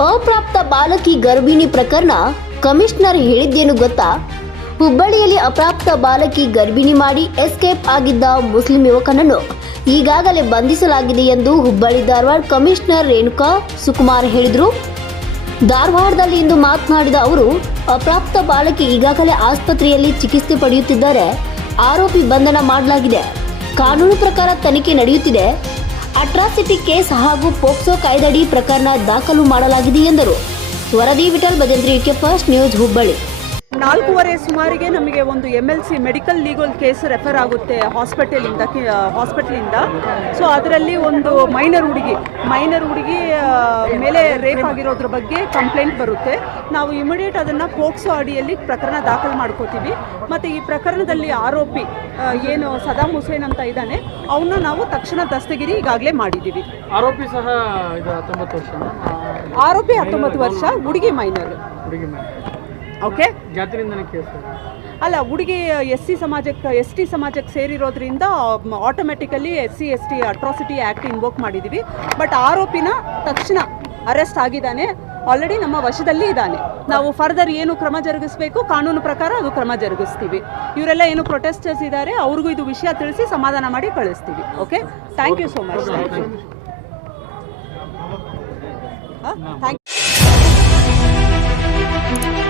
ಅಪ್ರಾಪ್ತ ಬಾಲಕಿ ಗರ್ಭಿಣಿ ಪ್ರಕರಣ ಕಮಿಷನರ್ ಹೇಳಿದ್ದೇನು ಗೊತ್ತಾ? ಹುಬ್ಬಳ್ಳಿಯಲ್ಲಿ ಅಪ್ರಾಪ್ತ ಬಾಲಕಿ ಗರ್ಭಿಣಿ ಮಾಡಿ ಎಸ್ಕೇಪ್ ಆಗಿದ್ದ ಮುಸ್ಲಿಂ ಯುವಕನನ್ನು ಈಗಾಗಲೇ ಬಂಧಿಸಲಾಗಿದೆ ಎಂದು ಹುಬ್ಬಳ್ಳಿ ಧಾರವಾಡ ಕಮಿಷನರ್ ರೇಣುಕಾ ಸುಕುಮಾರ್ ಹೇಳಿದರು. ಧಾರವಾಡದಲ್ಲಿ ಇಂದು ಮಾತನಾಡಿದ ಅವರು, ಅಪ್ರಾಪ್ತ ಬಾಲಕಿ ಈಗಾಗಲೇ ಆಸ್ಪತ್ರೆಯಲ್ಲಿ ಚಿಕಿತ್ಸೆ ಪಡೆಯುತ್ತಿದ್ದಾರೆ. ಆರೋಪಿ ಬಂಧನ ಮಾಡಲಾಗಿದೆ. ಕಾನೂನು ಪ್ರಕಾರ ತನಿಖೆ ನಡೆಯುತ್ತಿದೆ. ಅಟ್ರಾಸಿಟಿ ಕೇಸ್ ಹಾಗೂ ಪೋಕ್ಸೋ ಕಾಯ್ದಡಿ ಪ್ರಕರಣ ದಾಖಲು ಮಾಡಲಾಗಿದೆ ಎಂದರು. ವರದಿ ವಿಠಲ್ ಭಜಂತ್ರಿ ಫಸ್ಟ್ ನ್ಯೂಸ್ ಹುಬ್ಬಳ್ಳಿ. ನಾಲ್ಕೂವರೆ ಸುಮಾರಿಗೆ ನಮಗೆ ಒಂದು M L C medical legal case refer ಆಗುತ್ತೆ ಹಾಸ್ಪಿಟಲಿಂದ ಹಾಸ್ಪಿಟಲಿಂದ ಸೊ ಅದರಲ್ಲಿ ಒಂದು ಮೈನರ್ ಹುಡುಗಿ ಮೈನರ್ ಹುಡುಗಿ ಮೇಲೆ ರೇಪ್ ಆಗಿರೋದ್ರ ಬಗ್ಗೆ ಕಂಪ್ಲೇಂಟ್ ಬರುತ್ತೆ. ನಾವು ಇಮಿಡಿಯೇಟ್ ಅದನ್ನು ಪೋಕ್ಸೋ ಅಡಿಯಲ್ಲಿ ಪ್ರಕರಣ ದಾಖಲು ಮಾಡ್ಕೋತೀವಿ. ಮತ್ತು ಈ ಪ್ರಕರಣದಲ್ಲಿ ಆರೋಪಿ ಏನು ಸದಾಮ್ ಹುಸೇನ್ ಅಂತ ಇದ್ದಾನೆ ಅವನ್ನ ನಾವು ತಕ್ಷಣ ದಸ್ತಗಿರಿ ಈಗಾಗಲೇ ಮಾಡಿದ್ದೀವಿ. ಆರೋಪಿ ಸಹ ಇದು ಹತ್ತೊಂಬತ್ತು ವರ್ಷ ಆರೋಪಿ ಹತ್ತೊಂಬತ್ತು ವರ್ಷ ಹುಡುಗಿ ಮೈನರ್ ಹುಡುಗಿ ಮೇಲೆ ಓಕೆ ಕೇಸ್ ಅಲ್ಲ ಹುಡುಗಿ ಎಸ್ ಸಿ ಸಮಾಜಕ್ಕೆ ಎಸ್ ಟಿ ಸಮಾಜಕ್ಕೆ ಸೇರಿರೋದ್ರಿಂದ automatically S C S T atrocity act invoke ಮಾಡಿದ್ದೀವಿ ಬಟ್ ಆರೋಪಿನ ತಕ್ಷಣ ಅರೆಸ್ಟ್ ಆಗಿದ್ದಾನೆ. ಆಲ್ರೆಡಿ ನಮ್ಮ ವಶದಲ್ಲಿ ಇದ್ದಾನೆ. ನಾವು ಫರ್ದರ್ ಏನು ಕ್ರಮ ಜರುಗಿಸಬೇಕು? ಕಾನೂನು ಪ್ರಕಾರ ಅದು ಕ್ರಮ ಜರುಗಿಸ್ತೀವಿ. ಇವರೆಲ್ಲ ಏನು ಪ್ರೊಟೆಸ್ಟರ್ಸ್ ಇದ್ದಾರೆ ಅವ್ರಿಗೂ ಇದು ವಿಷಯ ತಿಳಿಸಿ ಸಮಾಧಾನ ಮಾಡಿ ಕಳಿಸ್ತೀವಿ. Okay thank you so much thank you